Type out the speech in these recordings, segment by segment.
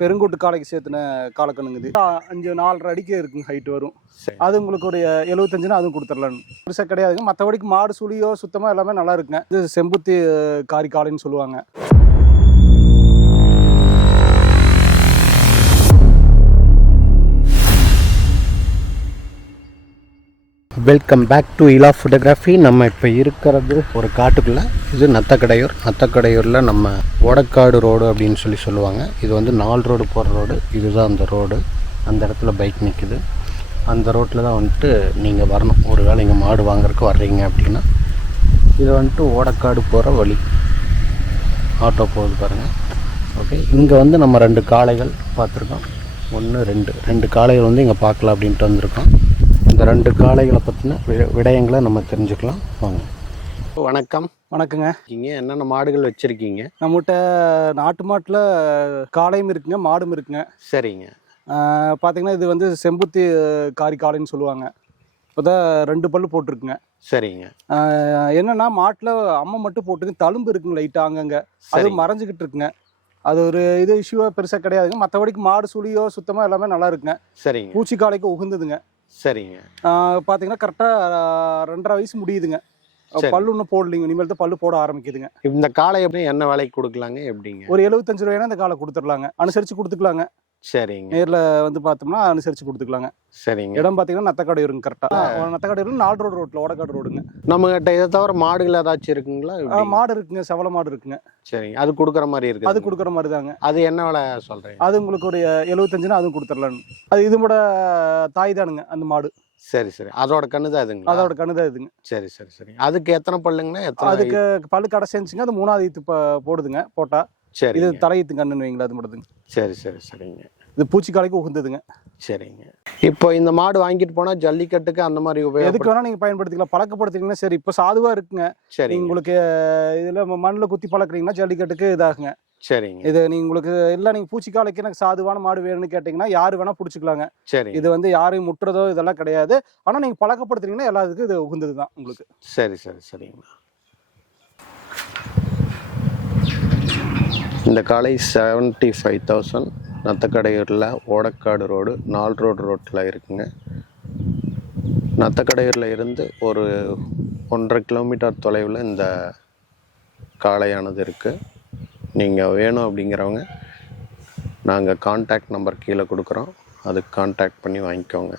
பெருங்கூட்டு காளைக்கு சேர்த்துன காலக்கணுங்க இது. அஞ்சு நாலரை அடிக்கு இருக்குங்க ஹைட் வரும். அது உங்களுக்கு ஒரு எழுபத்தஞ்சுனா அதுவும் கொடுத்துடலான்னு பெருசாக கிடையாதுங்க. மற்றபடிக்கு மாடு சுழியோ சுத்தமாக எல்லாமே நல்லா இருக்குங்க. இது செம்புத்தி காரி காளைன்னு சொல்லுவாங்க. Welcome back to Ila photography நம்ம இப்போ இருக்கிறது ஒரு காட்டுக்குள்ளே. இது நத்தக்கடையூர். நத்தக்கடையூரில் நம்ம ஓடக்காடு ரோடு அப்படின்னு சொல்லி சொல்லுவாங்க. இது வந்து நாலு ரோடு போகிற ரோடு. இதுதான் அந்த ரோடு. அந்த இடத்துல பைக் நிற்குது அந்த ரோட்டில் தான் வந்துட்டு நீங்கள் வரணும். ஒரு வேளை இங்கே மாடு வாங்குறதுக்கு வர்றீங்க அப்படின்னா. இது வந்துட்டு ஓடக்காடு போகிற வழி. ஆட்டோ போகுது பாருங்கள் ஓகே இங்கே வந்து நம்ம ரெண்டு காளைகள் பார்த்துருக்கோம். ஒன்று ரெண்டு. ரெண்டு காளைகள் வந்து இங்கே பார்க்கலாம் அப்படின்ட்டு வந்திருக்கோம். இந்த ரெண்டு காளைகளை பற்றின விடயங்களை நம்ம தெரிஞ்சுக்கலாம். வாங்க. வணக்கம். வணக்கங்க. இங்கே என்னென்ன மாடுகள் வச்சுருக்கீங்க? நம்மகிட்ட நாட்டு மாட்டில் காளையும் இருக்குங்க மாடும் இருக்குங்க. சரிங்க. பார்த்தீங்கன்னா இது வந்து செம்புத்தி காரி காளைன்னு சொல்லுவாங்க. இப்போ தான் ரெண்டு பல்லு போட்டிருக்குங்க. சரிங்க. என்னன்னா மாட்டில் அம்மை மட்டும் போட்டுங்க தழும்பு இருக்குங்க லைட்டாக அங்கங்க. அது மறைஞ்சிக்கிட்டு இருக்குங்க. அது ஒரு இது இஷ்யூவாக பெருசாக கிடையாதுங்க. மற்றபடிக்கு மாடு சுழியோ சுத்தமாக எல்லாமே நல்லா இருக்குங்க. சரிங்க. பூச்சி காளைக்கு உகுந்ததுங்க. சரிங்க. ஆஹ் பார்த்தீங்கன்னா கரெக்டாக ரெண்டரை வயசு முடியுதுங்க. பல்லு இன்னும் போடலைங்க இனிமேல் தான் பல்லு போட ஆரம்பிக்குதுங்க. இந்த காளை எப்படி என்ன விலைக்கு கொடுக்கலாங்க எப்படிங்க? ஒரு எழுபத்தஞ்சு ரூபாய்னா இந்த காலை கொடுத்துடலாங்க. அனுசரித்து கொடுத்துக்கலாங்க. சரிங்க. நேரில் வந்து பார்த்தோம்னா அனுசரித்து கொடுத்துக்கலாங்க. சரிங்க. இடம் பார்த்தீங்கன்னா நத்தக்காடு இருங்க கரெக்டாக நத்தக்காடு இருக்கு நாலு ரோடு ரோட்டில் ஓடக்காடு ரோடுங்க. நம்மகிட்ட இதை தவிர மாடுகள் ஏதாச்சும் இருக்குங்களா? மாடு இருக்குங்க. செவல மாடு இருக்குங்க. சரிங்க. அது கொடுக்குற மாதிரி இருக்குது. அது கொடுக்குற மாதிரி தாங்க. அது என்ன விலை சொல்கிறீங்க அது உங்களுக்கு ஒரு எழுபத்தஞ்சுனா அதுவும் கொடுத்துடலான்னு அது இது கூட தாய் தானுங்க அந்த மாடு. சரி சரி. அதோட கண்ணு தான் இதுங்களா? அதோட கணுதான் இதுங்க. சரி சரி சரி. அதுக்கு எத்தனை பல்லுங்கண்ணா? எத்தனை அதுக்கு பல்லு கடை செஞ்சுங்க. அது மூணாவது ஈத்து ப- போடுதுங்க போட்டா. சரி இது தலையீத்து கண்ணுன்னு வைங்களா? அது மட்டும் சரி சரி சரிங்க. இது பூச்சிக்காலைக்கு உகுந்ததுங்க. சரிங்க. இப்போ இந்த மாடு வாங்கிட்டு போனா ஜல்லிக்கட்டுக்கு அந்த மாதிரி எதுக்கு உபயோகப்படும் வேணா நீங்க பயன்படுத்திக்கலாம். பழக்கப்படுத்திங்கன்னா சரி இப்போ சாதுவா இருக்குங்க. சரிங்க. உங்களுக்கு இதுல மண்ணில் குத்தி பழக்கிறீங்கன்னா ஜல்லிக்கட்டுக்கு இதாகுங்க. சரிங்க. இது நீங்க உங்களுக்கு இல்ல நீங்க பூச்சிக்காலைக்கு எனக்கு சாதுவான மாடு வேணும்னு கேட்டீங்கன்னா யாரு வேணா பிடிச்சிக்கலாங்க. சரிங்க. இது வந்து யாரையும் முட்டுறதோ இதெல்லாம் கிடையாது. ஆனா நீங்க பழக்கப்படுத்துறீங்கன்னா எல்லாத்துக்கும் இது உகந்தது தான் உங்களுக்கு. சரி சரி சரிங்கண்ணா இந்த காலை செவன்ட்டி ஃபைவ் தௌசண்ட் நத்தக்கடையூரில் ஓடக்காடு ரோடு நால் ரோடு ரோட்டில் இருக்குங்க. நத்தக்கடையூரில் இருந்து ஒரு ஒன்றரை கிலோமீட்டர் தொலைவில் இந்த காளையானது இருக்குது நீங்கள் வேணும் அப்படிங்கிறவங்க நாங்கள் காண்டாக்ட் நம்பர் கீழே கொடுக்குறோம். அதுக்கு காண்டாக்ட் பண்ணி வாங்கிக்கோங்க.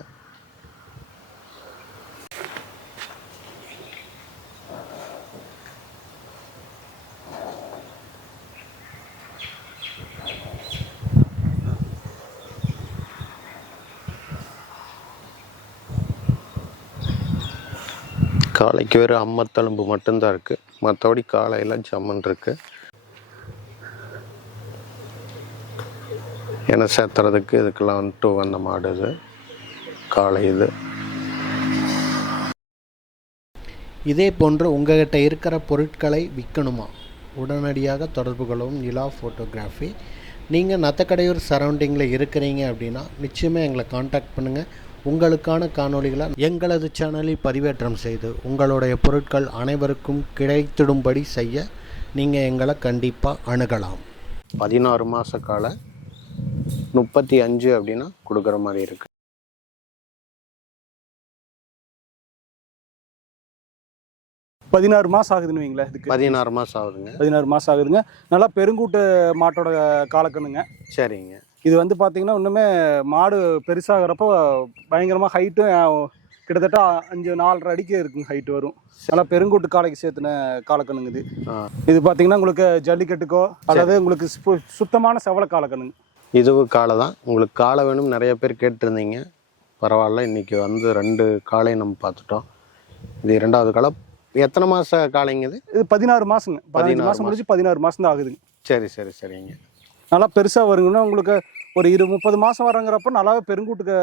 காலைக்கு வெறும் அம்மத்தழும்பு மட்டும்தான் இருக்குது மற்றபடி காலையில் ஜம்மன் இருக்கு. என சேர்த்துறதுக்கு இதுக்கெல்லாம் வந்துட்டு வந்த மாடு இது. காளை இது. இதே போன்று உங்ககிட்ட இருக்கிற பொருட்களை விற்கணுமா? உடனடியாக தொடர்பு கொள்ளவும் நிலா ஃபோட்டோகிராஃபி நீங்கள் நத்தக்கடையூர் சரௌண்டிங்கில் இருக்கிறீங்க அப்படின்னா நிச்சயமாக எங்களை காண்டாக்ட் பண்ணுங்கள் உங்களுக்கான காணொளிகளை எங்களது சேனலில் பதிவேற்றம் செய்து உங்களுடைய பொருட்கள் அனைவருக்கும் கிடைத்திடும்படி செய்ய நீங்கள் எங்களை கண்டிப்பாக அணுகலாம். பதினாறு மாத கால முப்பத்தி அஞ்சு அப்படின்னா கொடுக்குற மாதிரி இருக்குது பதினாறு மாசம் ஆகுதுன்னு வைங்களேன் இதுக்கு. பதினாறு மாதம் ஆகுதுங்க. பதினாறு மாசம் ஆகுதுங்க. நல்லா பெருங்கூட்டு மாட்டோட காலக்கண்ணுங்க. சரிங்க. இது வந்து பாத்தீங்கன்னா இன்னுமே மாடு பெருசாகிறப்போ பயங்கரமா ஹைட்டும் கிட்டத்தட்ட அஞ்சு நாலரை அடிக்கு இருக்குங்க ஹைட் வரும். நல்லா பெருங்கூட்டு காளைக்கு சேர்த்துன காலக்கண்ணுங்க இது. இது பாத்தீங்கன்னா உங்களுக்கு ஜல்லிக்கட்டுக்கோ அல்லது உங்களுக்கு சுத்தமான செவல காலக்கண்ணுங்க இதுவும் காளை தான். உங்களுக்கு காளை வேணும் நிறைய பேர் கேட்டிருந்தீங்க. பரவாயில்ல. இன்னைக்கு வந்து ரெண்டு காளை நம்ம பார்த்துட்டோம். இது இரண்டாவது காளை. எத்தனை மாத காளைங்க இது? இது பதினாறு மாசங்க. பதினஞ்சு மாசம் முடிஞ்சு பதினாறு மாசம் தான் ஆகுதுங்க. சரி சரி சரிங்க. நல்லா பெருசா வருங்கன்னா உங்களுக்கு ஒரு இரு முப்பது மாசம் வரங்கிறப்ப நல்லாவே பெருங்கூட்டுக்கு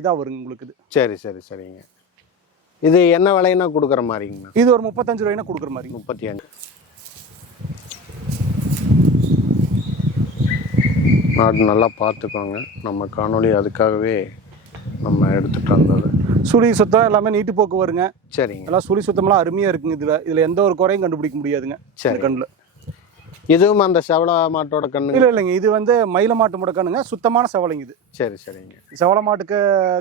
இதா வருங்க உங்களுக்கு இது. சரி சரி சரிங்க. இது என்ன விலைன்னா கொடுக்குற மாதிரிங்கண்ணா இது ஒரு முப்பத்தஞ்சு ரூபாய்னா கொடுக்குற மாதிரி முப்பத்தி அஞ்சு. மாடு நல்லா பார்த்துக்கோங்க. நம்ம காணொளி அதுக்காகவே நம்ம எடுத்துகிட்டு வந்தது. சுழி சுத்தம் எல்லாமே நீட்டு போக்கு வருங்க. சரிங்க. எல்லாம் சுழி சுத்தமெல்லாம் அருமையா இருக்குங்க இதுல. இதுல எந்த ஒரு குறையும் கண்டுபிடிக்க முடியாதுங்க. சரி. கண்ணுல. இதுவும் அந்த செவல மாட்டோட கண்ணு இல்லை இல்லைங்க. இது வந்து மயில மாட்டு முடக்கணுங்க சுத்தமான செவலைங்க இது. சரி சரிங்க. செவல மாட்டுக்கு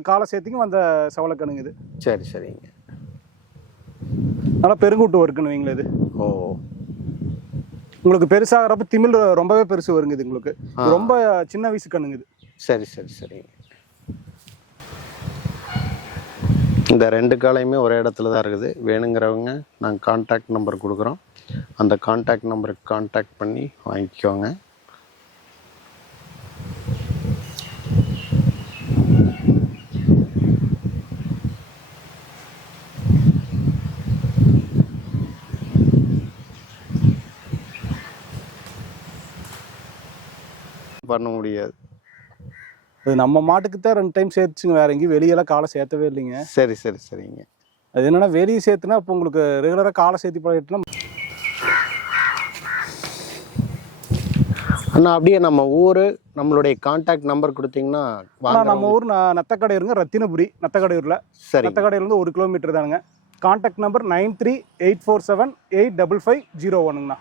காலை சேர்த்திங்க வந்த செவலக்கணுங்க இது. சரி சரிங்க. நல்லா பெருங்கூட்டு இருக்குன்னு வைங்களேன் இது. ஓ. உங்களுக்கு பெருசாகிறப்ப திமிழ் ரொம்பவே பெருசு வருங்க இது உங்களுக்கு. ரொம்ப சின்ன வயசு கண்ணுங்க இது. சரி சரி சரிங்க. இந்த ரெண்டு காலையுமே ஒரே இடத்துல தான் இருக்குது. வேணுங்கிறவங்க நாங்கள் காண்டாக்ட் நம்பர் கொடுக்குறோம். அந்த காண்டாக்ட் நம்பருக்கு காண்டாக்ட் பண்ணி வாங்கிக்கோங்க. பண்ண முடியாது. அது நம்ம மாட்டுக்கு தான் ரெண்டு டைம் சேர்த்துச்சுங்க வேற எங்கேயும் வெளியெல்லாம் காலை சேர்த்தவே இல்லைங்க. சரி சரி சரிங்க. அது என்னன்னா வெளியே சேர்த்துனா இப்போ உங்களுக்கு ரெகுலராக காலை சேர்த்தி பழகிட்டுனா அண்ணா அப்படியே நம்ம ஊர் நம்மளுடைய காண்டாக்ட் நம்பர் கொடுத்தீங்கன்னா நம்ம ஊர் நத்தக்கடையூருங்க ரத்தினபுரி நத்தக்கடையூரில் சரி நத்தக்கடையிலேருந்து ஒரு கிலோமீட்டர் தானுங்க. Contact number nine three eight four seven eight double five zero ஒன்னுங்கண்ணா.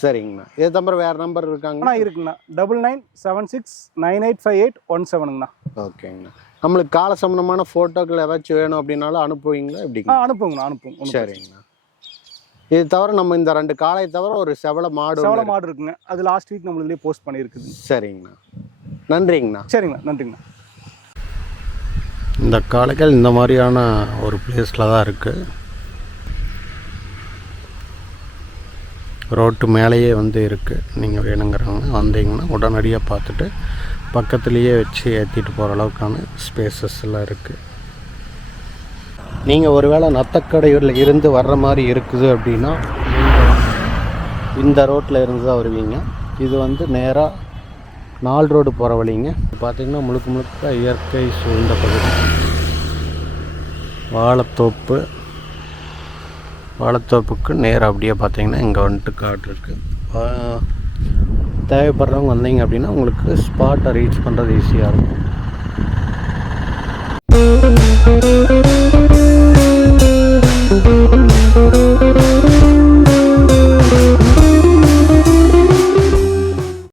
சரிங்கண்ணா. இது தவிர வேறு நம்பர் இருக்காங்க அண்ணா இருக்குங்கண்ணா. Double nine seven six nine eight five eight one செவனுங்கண்ணா ஓகேங்கண்ணா. நம்மளுக்கு கால சம்பந்தமான ஃபோட்டோக்கள் ஏதாச்சும் வேணும் அப்படின்னாலும் அனுப்புவீங்களா? ஆ எப்படிங்க அனுப்புங்கண்ணா அனுப்புங்க சரிங்கண்ணா. இது தவிர நம்ம இந்த ரெண்டு காளை தவிர ஒரு செவல மாடு செவல மாடு இருக்குங்க. அது லாஸ்ட் வீக் நம்மளுடைய போஸ்ட் பண்ணியிருக்குது. சரிங்கண்ணா. நன்றிங்கண்ணா. சரிங்கண்ணா நன்றிங்கண்ணா. இந்த காளைகள் இந்த மாதிரியான ஒரு பிளேஸில் தான் இருக்குது ரோட்டு மேலேயே வந்து இருக்குது நீங்கள் வேணுங்கிறவங்க வந்தீங்கன்னா உடனடியாக பார்த்துட்டு பக்கத்துலேயே வச்சு ஏற்றிட்டு போகிற அளவுக்கான ஸ்பேசஸ் எல்லாம் இருக்குது நீங்கள் ஒருவேளை நத்தக்கடையூரில் இருந்து வர்ற மாதிரி இருக்குது அப்படின்னா இந்த ரோட்டில் இருந்து தான் வருவீங்க. இது வந்து நேராக நாலு ரோடு போகிற வழிங்க. பார்த்தீங்கன்னா முழுக்க முழுக்க இயற்கை சூழ்ந்த பகுதி. வாழைத்தோப்பு வாழைத்தோப்புக்கு நேராக அப்படியே பார்த்தீங்கன்னா இங்கே வந்துட்டு காடு இருக்குது தேவைப்படுறவங்க வந்தீங்க அப்படின்னா உங்களுக்கு ஸ்பாட்டை ரீச் பண்ணுறது ஈஸியாக இருக்கும்.